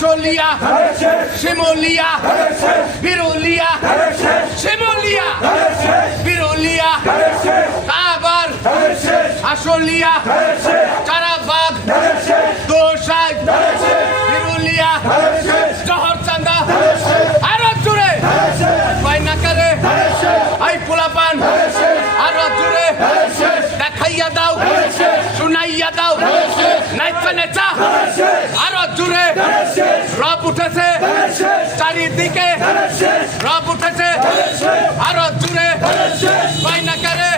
আশুলিয়া শিমুলিয়া বিরুলিয়া শিমুলিয়া বিরুলিয়া কাবার আশুলিয়া চারাবাগ দোসাই বিরুলিয়া জহরচান্দা আরো জুড়ে বাইনা করে আই পোলাপান আরো জুড়ে দেখাইয়া দাও শুনাইয়া দাও নাইচা নেচা আরো জুড়ে রব উঠেছে চারিদিকে রব উঠেছে আরো জুড়ে বাইনা করে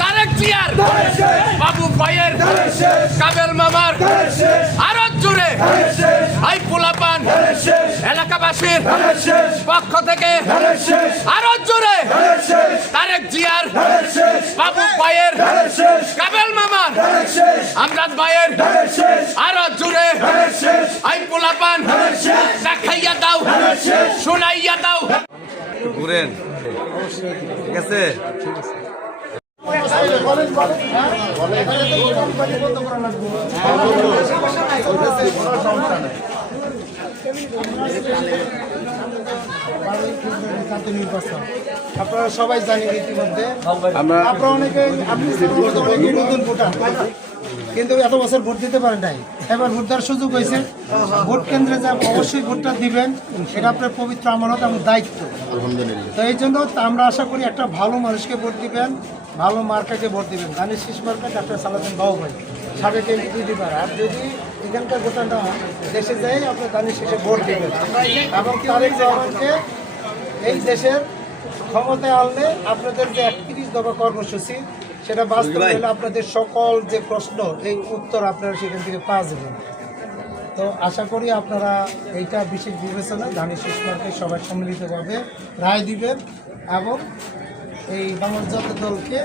তারেক জিয়ার বাবু ভাইয়ের কাবেল মামার আরো জুড়ে আই পোলাপান এলাকাবাসীর পক্ষ থেকে আরো জোরে তারেক জিয়ার বাবু ভাইয়ের কাবেল মামার আমরাজ ভাইয়ের আরো জোরে আই পোলাপান দেখাইয়া দাও শুনাইয়া দাও ঘুরেন ঠিক আছে আপনারা সবাই জানেন ইতিমধ্যে আপনারা অনেকে নতুন ভোটার কিন্তু এত বছর ভোট দিতে পারেন নাই এবার ভোট দেওয়ার সুযোগ হয়েছে ভোট কেন্দ্রে যা অবশ্যই ভোটটা দিবেন এটা আপনার পবিত্র আমানত এবং দায়িত্ব তো এই জন্য আমরা আশা করি একটা ভালো মানুষকে ভোট দিবেন ভালো মার্কাকে ভোট দিবেন ধানের শীষ মার্কা ডাক্তার সালাউদ্দিন বাবু ভাই সাবেক এমপি দিবার আর যদি এখানকার ভোটারটা দেশে যাই আপনি ধানের শীষে ভোট দিবেন এবং তারেক রহমানকে এই দেশের ক্ষমতায় আনলে আপনাদের যে 31 দফা কর্মসূচি সেটা বাস্তব হলে আপনাদের সকল যে প্রশ্ন এই উত্তর আপনারা সেখান থেকে পাওয়া যাবেন তো আশা করি আপনারা এইটা বিশেষ বিবেচনা ধানের শীষ মার্কে সবাই সম্মিলিতভাবে রায় দিবেন এবং এই বাংলাদেশ জাতীয় দলকে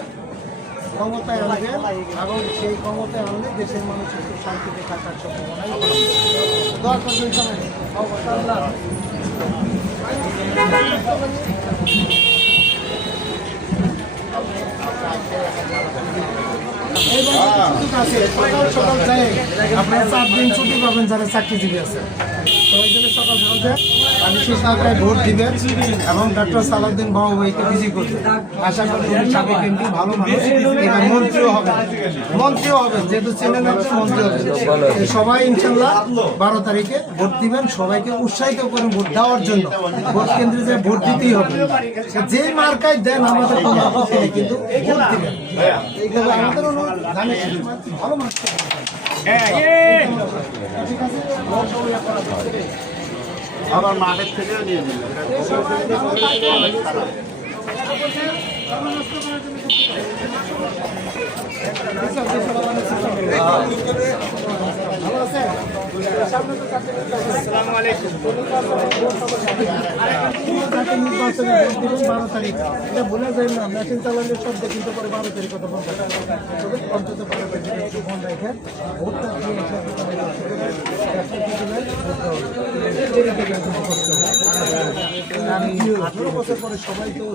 ক্ষমতায় আনবেন এবং সেই ক্ষমতায় আনলে দেশের মানুষ একটু শান্তিতে থাকার সম্ভাবনাই দোয়া করবেন সবাই সকাল সকাল যাই আপনারা 4 দিন ছুটি পাবেন যারা চাকরিজীবী আছে তো ওই জন্য সকাল সকাল আমি সেই সরকারে ভোট দিবেন এবং ডক্টর সালাউদ্দিন বাবু ভাইকে বিজয়ী করবেন আশা করি উনি সাবেক এমপি ভালো মানুষ এবার মন্ত্রীও হবেন যেহেতু চ্যানেল একটা মন্ত্রী হবেন সবাই ইনশাল্লাহ 12 তারিখে ভোট দিবেন সবাইকে উৎসাহিত করে ভোট দেওয়ার জন্য ভোট কেন্দ্রে যে ভোট দিতেই হবে যে মার্কায় দেন আমাদের কোনো আপত্তি নেই কিন্তু ভোট দিবেন এইভাবে আমাদের ভালো মানুষ আবার মাঠের থেকেও নিয়ে নিল আসসালামু আলাইকুম 12 তারিখ এটা বলে যায় না মেশিন চালালে সব কিন্তু পরে 12 তারিখ কথা বলতে অন্তত 12 তারিখ একটু ফোন রেখে ভোটটা দিয়ে আমি 18 বছর পরে সবাই তো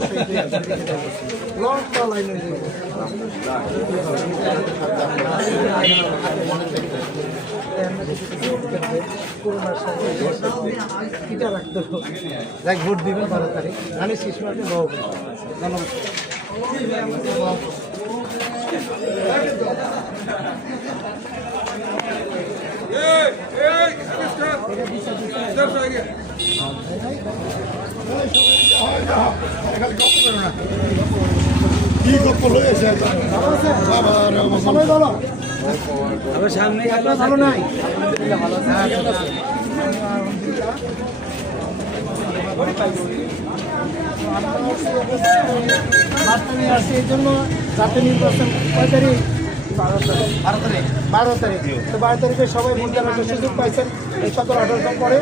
লম্বা লাইনে ভোট দিবেন 12 তারিখ আমি শীষ মার্কে বাবু ধন্যবাদ কি গল্প লয়েছে সবাই বলো আমার সামনে আপনার ভালো নাই বার্তা নিয়ে আসছি এই জন্য জাতীয় নির্বাচন কয় তারিখ 12 তারিখ তো 12 তারিখে সবাই ভোট দেওয়ার সুযোগ পাইছেন এই 17-18 পরে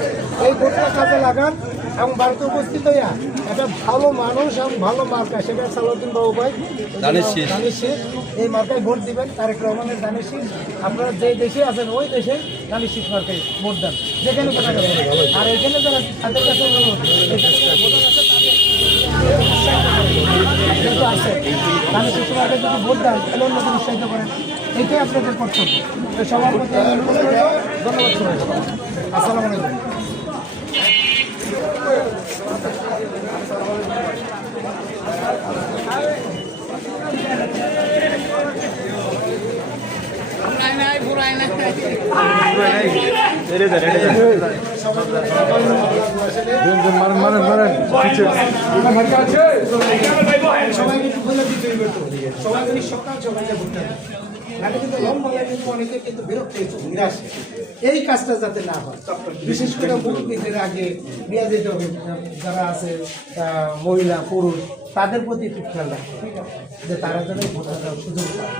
এই ভোটটা কাজে লাগান এবং ভারতে উপস্থিত হইয়া একটা ভালো মানুষ এবং ভালো মার্কা সেটা সালাউদ্দিন বাবু ভাই ধানের শীষ এই মার্কায় ভোট দিবেন তারেক রহমানের ধানের শীষ আপনারা যে দেশে আছেন ওই দেশে ধানের শীষ মার্কায় ভোট দেন যেখানে আর এখানে যারা তাদের কাছে মানুষকে উৎসাহিত করেন। যেহেতু আছে ধানের শীষ মার্কায় যদি ভোট দেন তাহলে অন্যকে উৎসাহিত করেন, এটাই আপনাদের কর্তব্য। তো সবার প্রতি আমি অনুরোধ করব, ধন্যবাদ সবাই। আসসালামু আলাইকুম। সবাইকে একটু বলে দিতে হইবে তো, সবাই যদি সকাল সকালে ভোট দেন, নাহলে কিন্তু লম্বা লাইনে অনেকে কিন্তু বিরক্ত হয়েছে, নিরাশ। এই কাজটা যাতে না হয়, বিশেষ করে ভোট দিনের আগে নিয়ে যেতে হবে যারা আছে মহিলা পুরুষ, তাদের প্রতি একটু খেয়াল রাখতে হবে, যে তারা যেন ভোটার দেওয়ার সুযোগ পায়।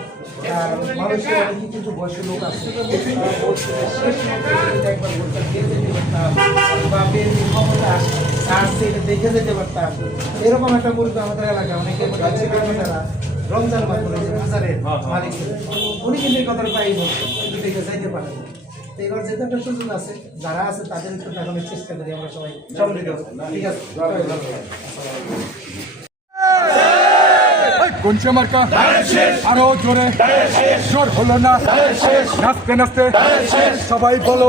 আর মানুষের অনেক কিছু বয়স্ক লোক আছে, শেষ মুহূর্তে একবার ভোটটা দিয়ে যেতে পারতাম, বা বিএনপি ক্ষমতা আসছে এটা দেখে যেতে পারতাম, এরকম একটা পরিবার আমাদের এলাকায় অনেকে তারা রমজান মাস করে বাজারের মালিক ছিলেন, উনি কিন্তু এই কথাটা প্রায়ই বলতেন, দেখে যাইতে পারেন। তো এবার যেটা একটা সুযোগ আছে, যারা আছে তাদের একটু দেখানোর চেষ্টা করি আমরা সবাই সম্মিলিত। ঠিক আছে, কোনছে মার্কা আরো জোরে, জোর হলো না, নাচতে নাচতে সবাই বলো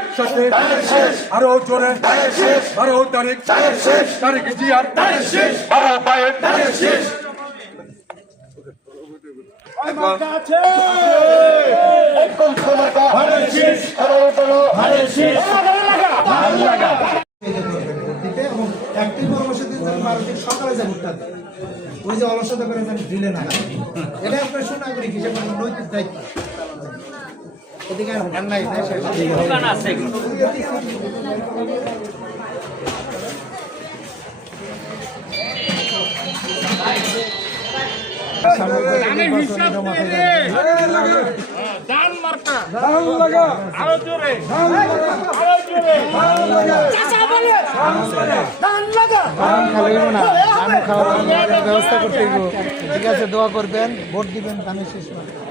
একসাথে, আরো জোরে, 12 তারিখ, তারিখ জিয়ার, 12 পায়ের, একটি কর্মসূচি সকালে যে ভোটটা দেয়, ওই যে অলসতা করে দিলে না, এটা আপনার সুনাগরিক হিসেবে নৈতিক দায়িত্ব। এদিকে আর গান নাই, ব্যবস্থা করতে, ঠিক আছে, দোয়া করবেন, ভোট দিবেন ধানের শীষ মার্কা।